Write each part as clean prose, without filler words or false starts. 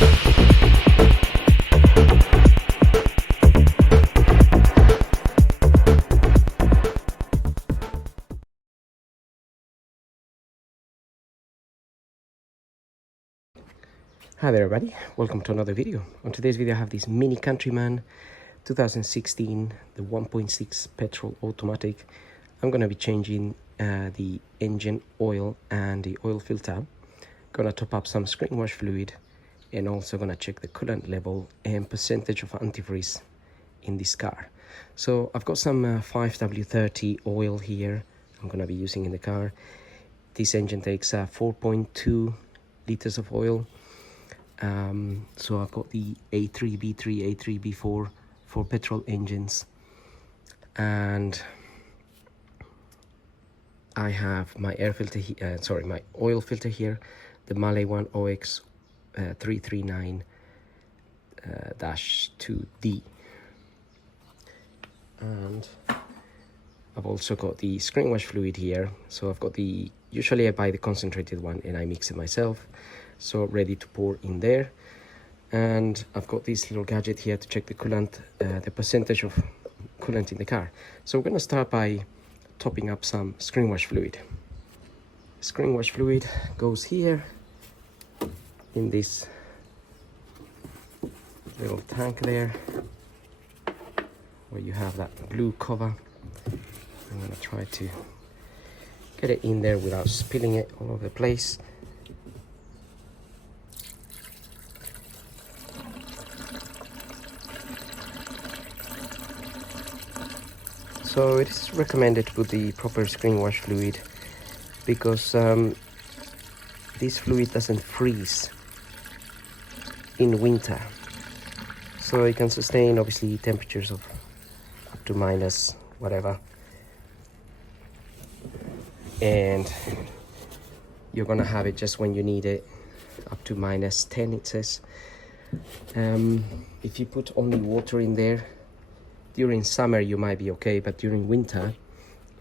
Hi there everybody, welcome to another video. On today's video I have this mini Countryman 2016, the 1.6 petrol automatic. I'm going to be changing the engine oil and the oil filter. Gonna top up some screen wash fluid and also gonna check the coolant level and percentage of antifreeze in this car. So I've got some 5W30 oil here I'm gonna be using in the car. This engine takes 4.2 liters of oil. So I've got the A3, B3, A3, B4 for petrol engines, and I have my air filter my oil filter here, the Malay one OX 339-2D, and I've also got the screen wash fluid here. So I've got usually I buy the concentrated one and I mix it myself, so ready to pour in there. And I've got this little gadget here to check the coolant, the percentage of coolant in the car. So we're going to start by topping up some screen wash fluid. Screen wash fluid goes here in this little tank there, where you have that blue cover. I'm going to try to get it in there without spilling it all over the place. So it is recommended to put the proper screen wash fluid because this fluid doesn't freeze in winter. So it can sustain obviously temperatures of up to minus whatever. And you're gonna have it just when you need it, up to minus 10 it says. If you put only water in there, during summer you might be okay, but during winter,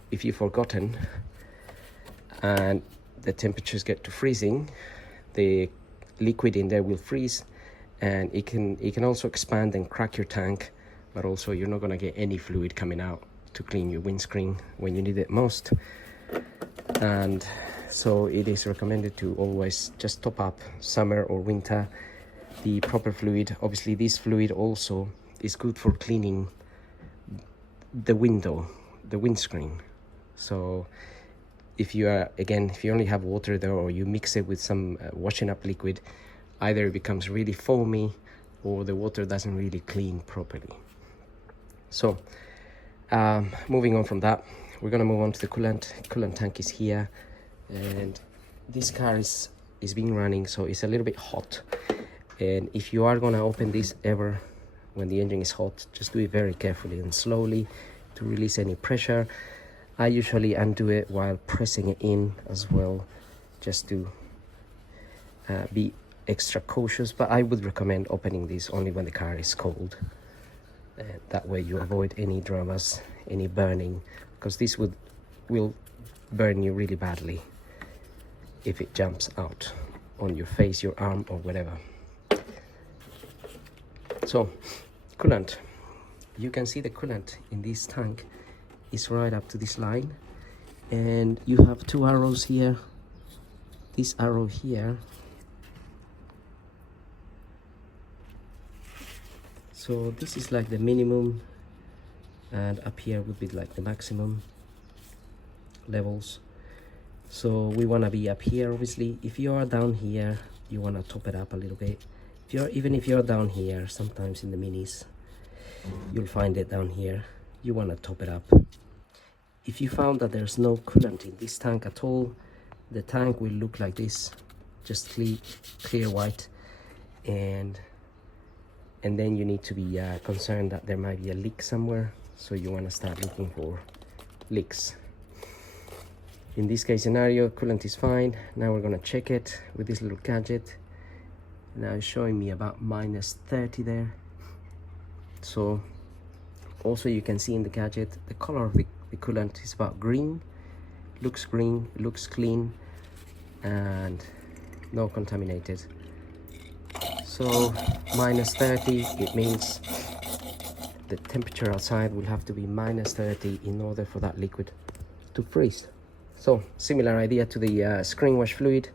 if you've forgotten and the temperatures get to freezing, the liquid in there will freeze, and it can also expand and crack your tank, but also you're not going to get any fluid coming out to clean your windscreen when you need it most. And so it is recommended to always just top up, summer or winter, the proper fluid. Obviously this fluid also is good for cleaning the windscreen. So if you only have water there, or you mix it with some washing up liquid, either it becomes really foamy or the water doesn't really clean properly. So moving on from that, we're going to move on to the coolant tank is here, and this car is being running, so it's a little bit hot. And if you are going to open this ever when the engine is hot, just do it very carefully and slowly to release any pressure. I usually undo it while pressing it in as well, just to be extra cautious, but I would recommend opening this only when the car is cold. That way you avoid any dramas, any burning, because this will burn you really badly if it jumps out on your face, your arm, or whatever. So coolant, you can see the coolant in this tank is right up to this line, and you have two arrows here. This arrow here, so this is like the minimum, and up here would be like the maximum levels. So we want to be up here. Obviously if you are down here, you want to top it up a little bit. Even if you're down here, sometimes in the minis you'll find it down here, you want to top it up. If you found that there's no coolant in this tank at all, the tank will look like this, just clear white, and then you need to be concerned that there might be a leak somewhere, so you want to start looking for leaks. In this case scenario, coolant is fine. Now we're going to check it with this little gadget. Now it's showing me about minus 30 there. So also you can see in the gadget the color of the coolant is about green. Looks green, looks clean, and no contaminated. So minus 30, it means the temperature outside will have to be minus 30 in order for that liquid to freeze. So similar idea to the screen wash fluid.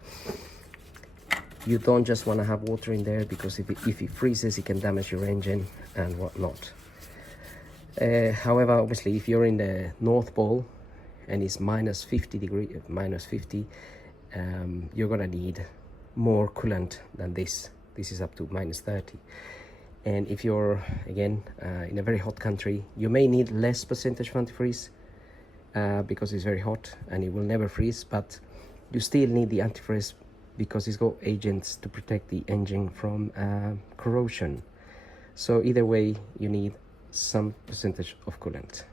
You don't just want to have water in there, because if it freezes, it can damage your engine and whatnot. However, obviously, if you're in the North Pole and it's minus 50 degrees, you're gonna need more coolant than this. This is up to minus 30. And if you're, again, in a very hot country, you may need less percentage of antifreeze because it's very hot and it will never freeze, but you still need the antifreeze because it's got agents to protect the engine from corrosion. So either way, you need some percentage of coolant.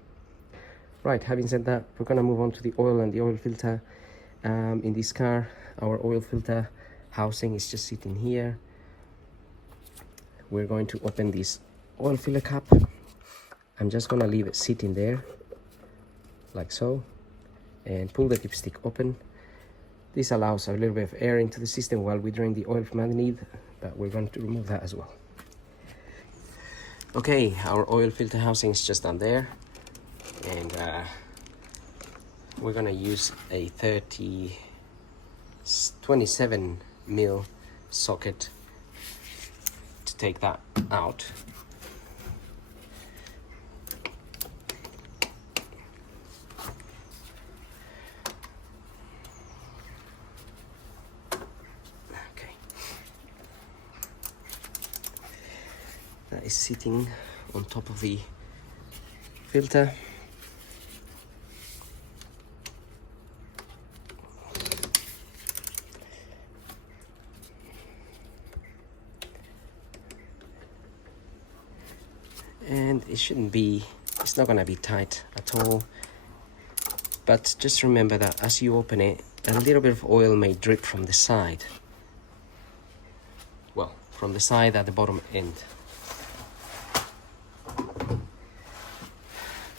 Right, having said that, we're gonna move on to the oil and the oil filter. In this car, our oil filter housing is just sitting here. We're going to open this oil filler cap. I'm just gonna leave it sitting there, like so, and pull the dipstick open. This allows a little bit of air into the system while we drain the oil from underneath, but we're going to remove that as well. Okay, our oil filter housing is just down there, and we're gonna use a 27 mil socket to take that out. Okay, that is sitting on top of the filter. And it's not gonna be tight at all, but just remember that as you open it, a little bit of oil may drip from the side, well, from the side at the bottom end.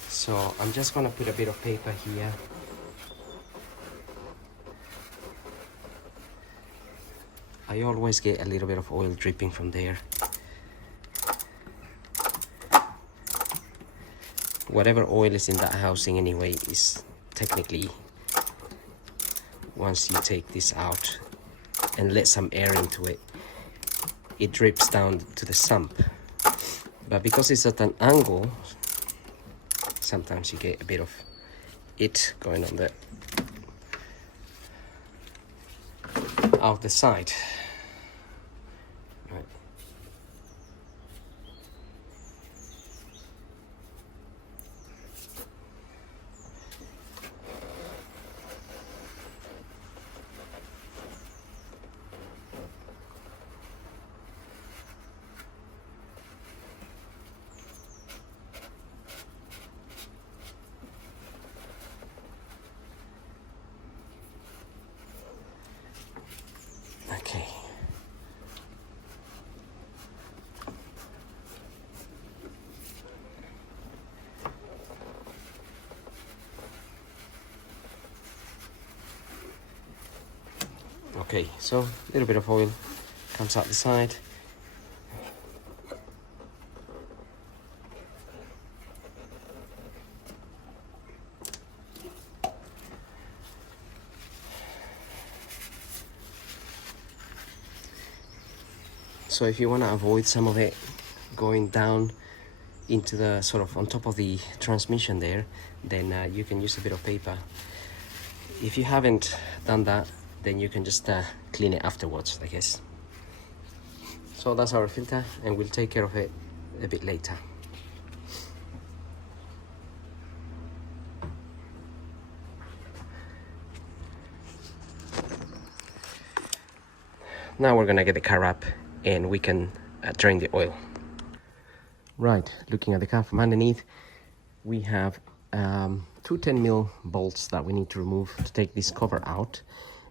So I'm just gonna put a bit of paper here. I always get a little bit of oil dripping from there. Whatever oil is in that housing anyway is technically, once you take this out and let some air into it, it drips down to the sump. But because it's at an angle, sometimes you get a bit of it going on the out the side. Right. Okay. Okay, so a little bit of oil comes out the side. So if you want to avoid some of it going down into the sort of on top of the transmission there, then you can use a bit of paper. If you haven't done that, then you can just clean it afterwards, I guess. So that's our filter, and we'll take care of it a bit later. Now we're gonna get the car up and we can drain the oil. Right, looking at the car from underneath, we have two 10mm bolts that we need to remove to take this cover out,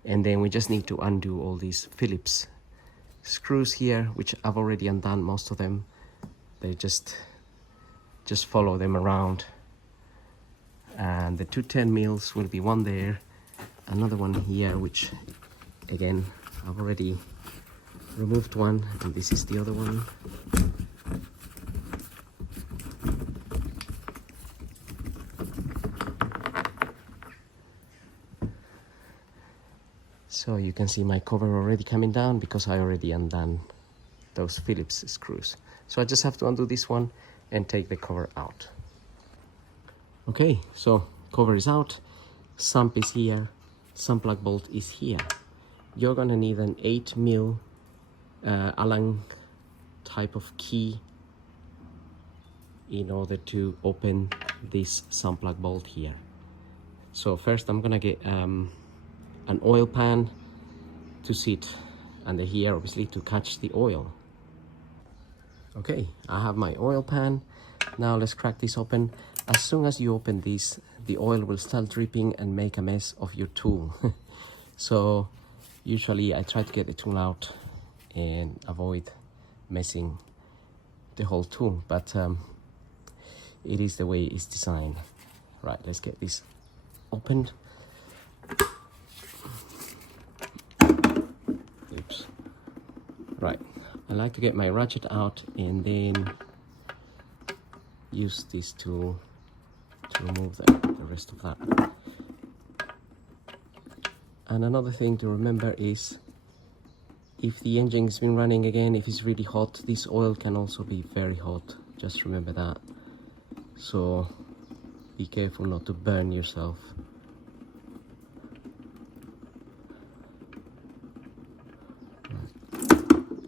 and then we just need to undo all these Phillips screws here, which I've already undone most of them. They just follow them around, and the two 10mm will be one there, another one here, which again I've already removed one, and this is the other one. So you can see my cover already coming down because I already undone those Phillips screws. So I just have to undo this one and take the cover out. Okay, so cover is out, sump is here, sump plug bolt is here. You're gonna need an 8mm Allen type of key in order to open this sump plug bolt here. So first I'm gonna get an oil pan to sit under here, obviously, to catch the oil. Okay, I have my oil pan. Now let's crack this open. As soon as you open this, the oil will start dripping and make a mess of your tool. So usually I try to get the tool out and avoid messing the whole tool, but it is the way it's designed. Right, let's get this opened. Oops. Right, I like to get my ratchet out and then use this tool to remove the rest of that. And another thing to remember is, if the engine's been running again, if it's really hot, this oil can also be very hot. Just remember that. So be careful not to burn yourself.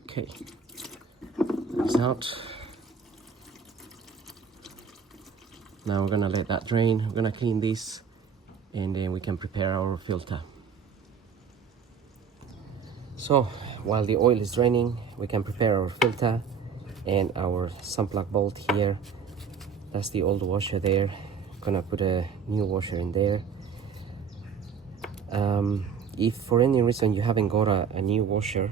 Okay, it's out. Now we're gonna let that drain. We're gonna clean this and then we can prepare our filter. So while the oil is draining, we can prepare our filter and our sump plug bolt here. That's the old washer there. Gonna put a new washer in there. If for any reason you haven't got a new washer,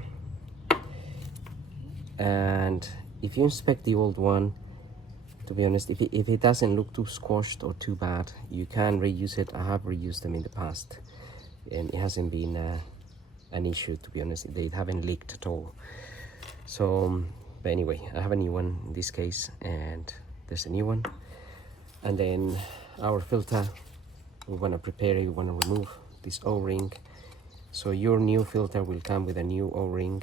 and if you inspect the old one, to be honest, if it doesn't look too squashed or too bad, you can reuse it. I have reused them in the past and it hasn't been an issue, to be honest. They haven't leaked at all. So but anyway, I have a new one in this case, and there's a new one. And then our filter, we want to prepare it. We want to remove this O-ring. So your new filter will come with a new O-ring,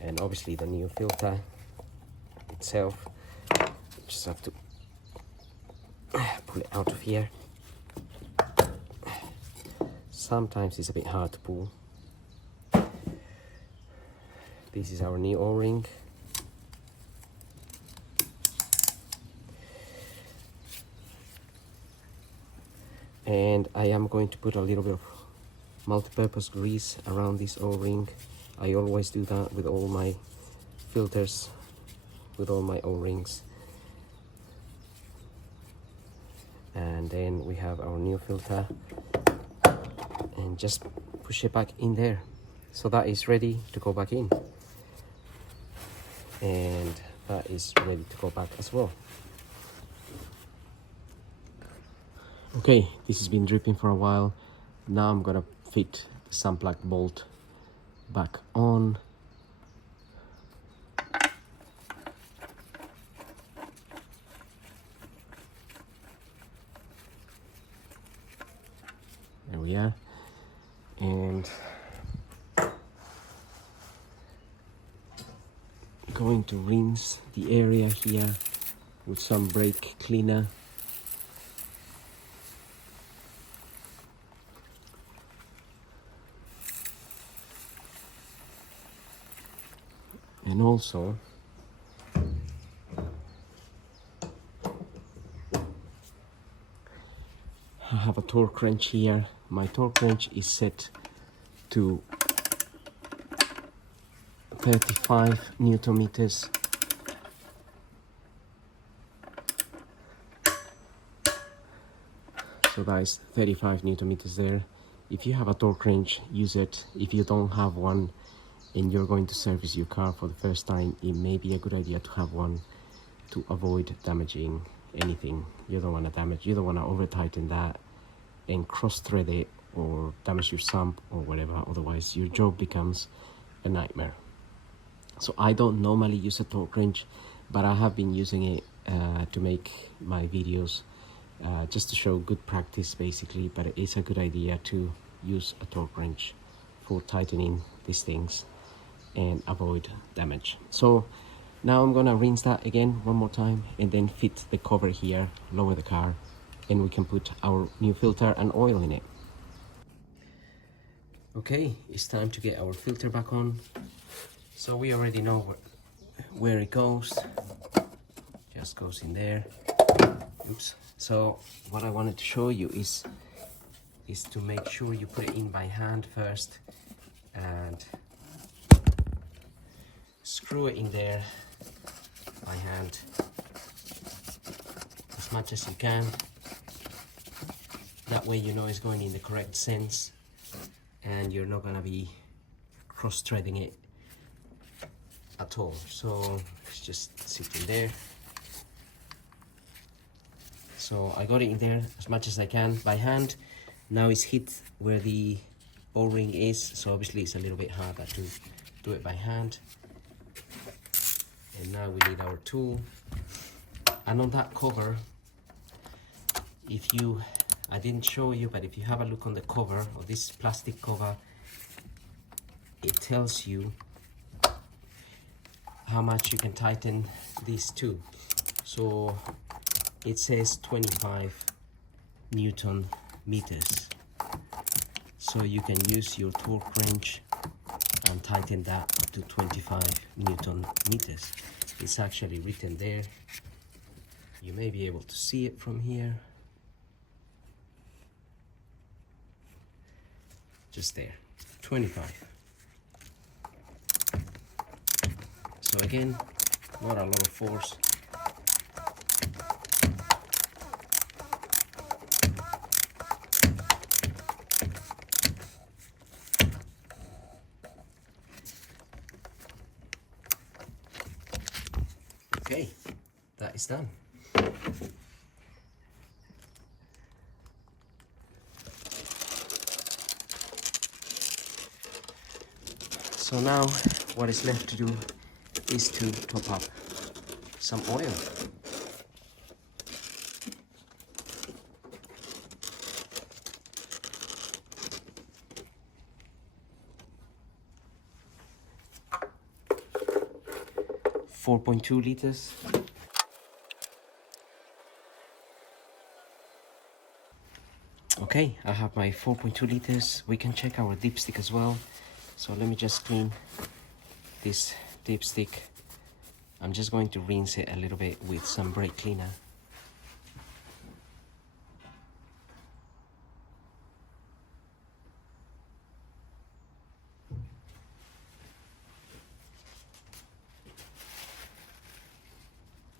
and obviously the new filter itself. Just have to pull it out of here. Sometimes it's a bit hard to pull. This is our new O-ring. And I am going to put a little bit of multi-purpose grease around this O-ring. I always do that with all my filters, with all my O-rings. And then we have our new filter, and just push it back in there. So that is ready to go back in, and that is ready to go back as well. Okay, this has been dripping for a while. Now I'm gonna fit the sump plug bolt back on. There we are. And going to rinse the area here with some brake cleaner. And also I have a torque wrench here. My torque wrench is set to 35 Newton meters. So that is 35 Newton meters there. If you have a torque wrench, use it. If you don't have one and you're going to service your car for the first time, it may be a good idea to have one to avoid damaging anything. You don't want to damage, you don't want to over tighten that and cross thread it or damage your sump or whatever. Otherwise your job becomes a nightmare. So I don't normally use a torque wrench, but I have been using it to make my videos, just to show good practice basically. But it is a good idea to use a torque wrench for tightening these things and avoid damage. So now I'm gonna rinse that again one more time and then fit the cover here, lower the car, and we can put our new filter and oil in it. Okay, it's time to get our filter back on. So we already know where it goes. Just goes in there. Oops. So what I wanted to show you is to make sure you put it in by hand first and screw it in there by hand as much as you can. That way you know it's going in the correct sense and you're not gonna be cross-threading it at all. So it's just sitting there. So I got it in there as much as I can by hand. Now it's hit where the O-ring is, so obviously it's a little bit harder to do it by hand. And now we need our tool. And on that cover, I didn't show you, but if you have a look on the cover, or this plastic cover, it tells you how much you can tighten these to. So it says 25 Newton meters. So you can use your torque wrench and tighten that up to 25 Newton meters. It's actually written there. You may be able to see it from here. Just there, 25. So again, not a lot of force. Okay, that is done. So now what is left to do is to top up some oil. .2 liters. Okay, I have my 4.2 liters. We can check our dipstick as well. So let me just clean this dipstick. I'm just going to rinse it a little bit with some brake cleaner.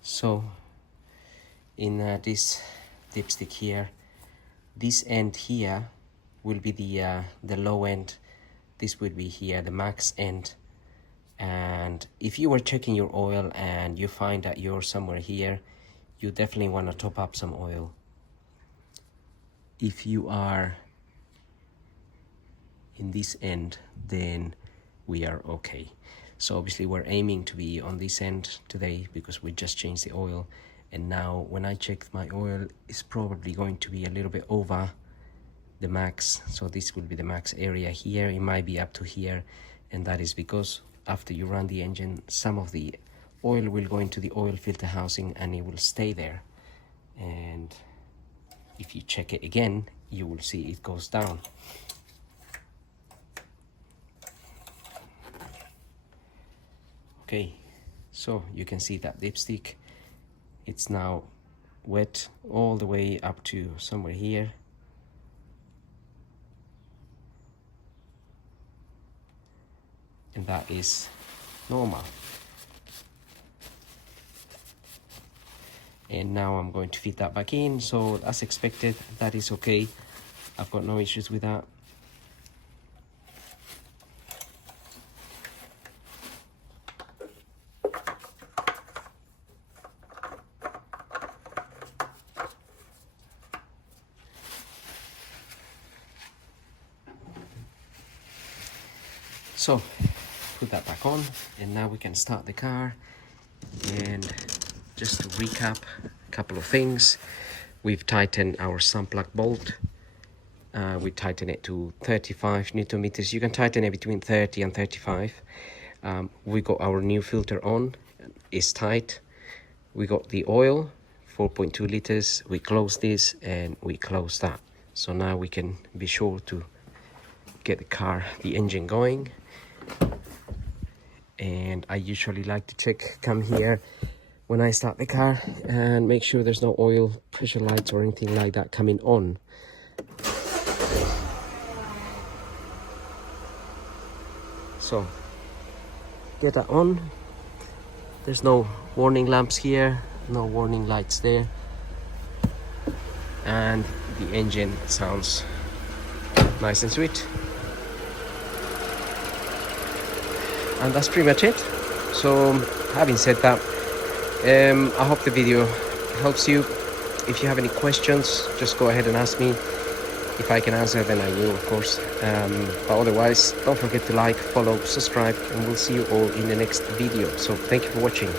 So in this dipstick here, this end here will be the low end. This would be here, the max end. And if you were checking your oil and you find that you're somewhere here, you definitely want to top up some oil. If you are in this end, then we are okay. So obviously we're aiming to be on this end today because we just changed the oil. And now when I check my oil, it's probably going to be a little bit over the max. So this will be the max area here. It might be up to here, and that is because after you run the engine, some of the oil will go into the oil filter housing and it will stay there. And if you check it again, you will see it goes down. Okay, so you can see that dipstick, it's now wet all the way up to somewhere here. And that is normal. And now I'm going to fit that back in. So as expected, that is okay. I've got no issues with that. So put put that back on, and now we can start the car. And just to recap a couple of things, we've tightened our sun plug bolt. We tighten it to 35 Newton meters. You can tighten it between 30 and 35. We got our new filter on, it's tight. We got the oil, 4.2 liters. We close this and we close that. So now we can be sure to get the engine going. And I usually like to come here when I start the car and make sure there's no oil pressure lights or anything like that coming on. So get that on. There's no warning lamps here, no warning lights there, and the engine sounds nice and sweet. And that's pretty much it. So having said that, I hope the video helps you. If you have any questions, just go ahead and ask me. If I can answer, then I will, of course. But otherwise, don't forget to like, follow, subscribe, and we'll see you all in the next video. So thank you for watching.